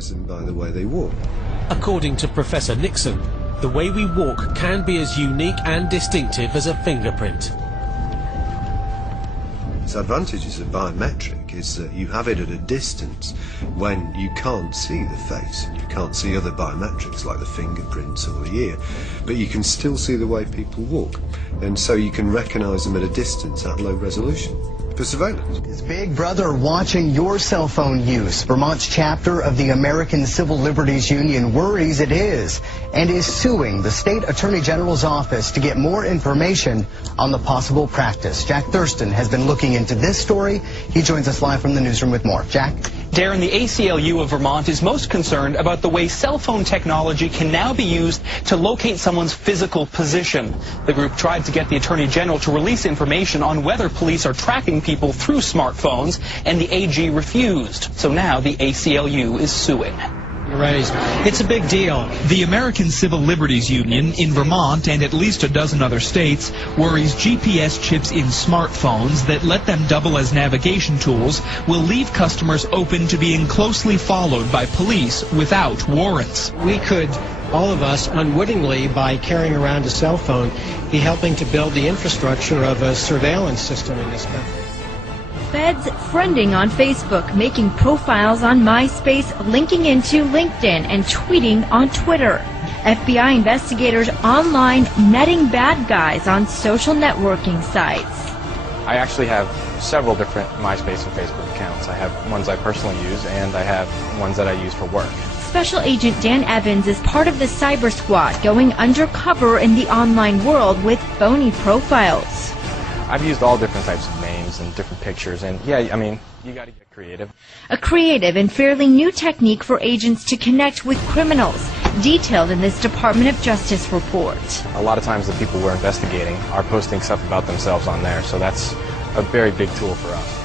recognise them by the way they walk. According to Professor Nixon, the way we walk can be as unique and distinctive as a fingerprint. The advantages of biometric is that you have it at a distance when you can't see the face and you can't see other biometrics like the fingerprints or the ear, but you can still see the way people walk, and so you can recognise them at a distance at low resolution for surveillance. Is Big Brother watching your cell phone use? Vermont's chapter of the American Civil Liberties Union worries it is and is suing the state attorney general's office to get more information on the possible practice. Jack Thurston has been looking into this story. He joins us live from the newsroom with more. Jack? Darren, the ACLU of Vermont is most concerned about the way cell phone technology can now be used to locate someone's physical position. The group tried to get the Attorney General to release information on whether police are tracking people through smartphones, and the AG refused. So now the ACLU is suing. Raised. It's a big deal. The American Civil Liberties Union in Vermont and at least a dozen other states worries GPS chips in smartphones that let them double as navigation tools will leave customers open to being closely followed by police without warrants. We could, all of us, unwittingly, by carrying around a cell phone, be helping to build the infrastructure of a surveillance system in this country. Feds friending on Facebook, making profiles on MySpace, linking into LinkedIn, and tweeting on Twitter. FBI investigators online netting bad guys on social networking sites. I actually have several different MySpace and Facebook accounts. I have ones I personally use, and I have ones that I use for work. Special Agent Dan Evans is part of the Cyber Squad, going undercover in the online world with phony profiles. I've used all different types of names and different pictures, and yeah, I mean, you got to get creative. A creative and fairly new technique for agents to connect with criminals, detailed in this Department of Justice report. A lot of times the people we're investigating are posting stuff about themselves on there, so that's a very big tool for us.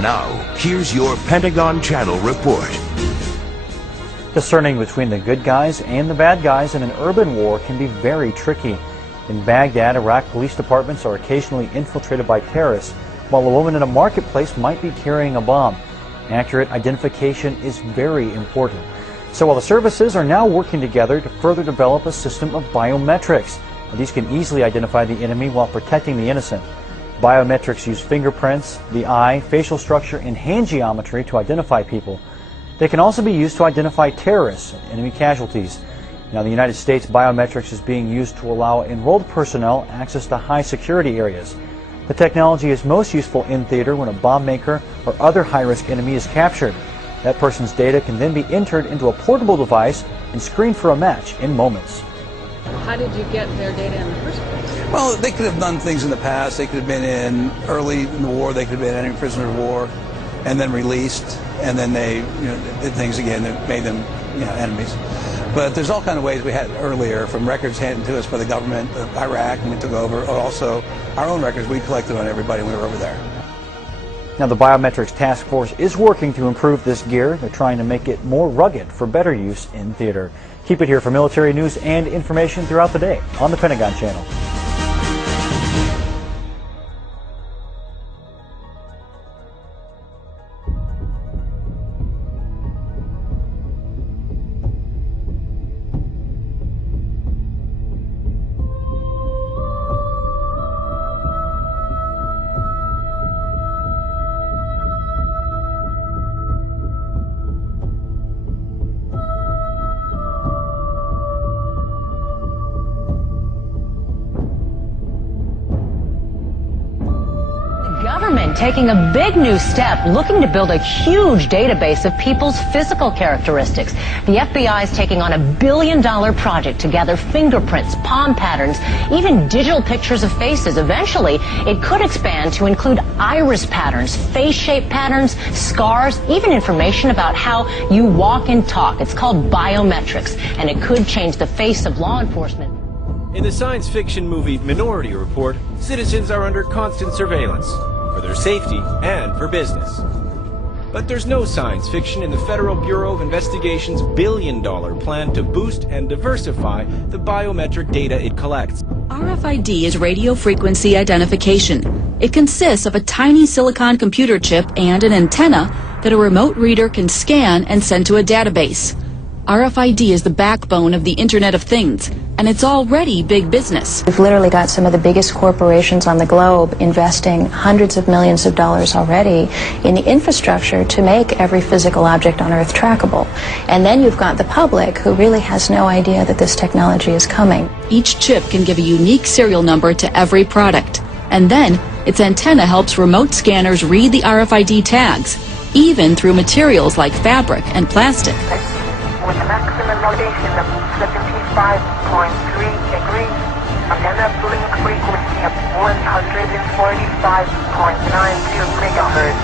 Now, here's your Pentagon Channel report. Discerning between the good guys and the bad guys in an urban war can be very tricky. In Baghdad, Iraq police departments are occasionally infiltrated by terrorists, while a woman in a marketplace might be carrying a bomb. Accurate identification is very important. So while the services are now working together to further develop a system of biometrics, these can easily identify the enemy while protecting the innocent. Biometrics use fingerprints, the eye, facial structure, and hand geometry to identify people. They can also be used to identify terrorists and enemy casualties. Now, in the United States, biometrics is being used to allow enrolled personnel access to high security areas. The technology is most useful in theater when a bomb maker or other high-risk enemy is captured. That person's data can then be entered into a portable device and screened for a match in moments. How did you get their data in the first place? Well, they could have done things in the past. They could have been in early in the war. They could have been any prisoner of war, and then released, and then they did things again that made them enemies. But there's all kind of ways we had earlier, from records handed to us by the government of Iraq when we took over, or also our own records we collected on everybody when we were over there. Now, the Biometrics Task Force is working to improve this gear. They're trying to make it more rugged for better use in theater. Keep it here for military news and information throughout the day on the Pentagon Channel. taking a big new step, looking to build a huge database of people's physical characteristics. The FBI is taking on $1 billion project to gather fingerprints, palm patterns, even digital pictures of faces. Eventually, it could expand to include iris patterns, face shape patterns, scars, even information about how you walk and talk. It's called biometrics, and it could change the face of law enforcement. In the science fiction movie Minority Report, citizens are under constant surveillance for their safety and for business. But there's no science fiction in the Federal Bureau of Investigation's billion-dollar plan to boost and diversify the biometric data it collects. RFID is radio frequency identification. It consists of a tiny silicon computer chip and an antenna that a remote reader can scan and send to a database. RFID is the backbone of the Internet of Things, and it's already big business. We've literally got some of the biggest corporations on the globe investing hundreds of millions of dollars already in the infrastructure to make every physical object on Earth trackable. And then you've got the public who really has no idea that this technology is coming. Each chip can give a unique serial number to every product, and then its antenna helps remote scanners read the RFID tags, even through materials like fabric and plastic. With a maximum rotation of 75.3 degrees and a blink frequency of 145.92 megahertz.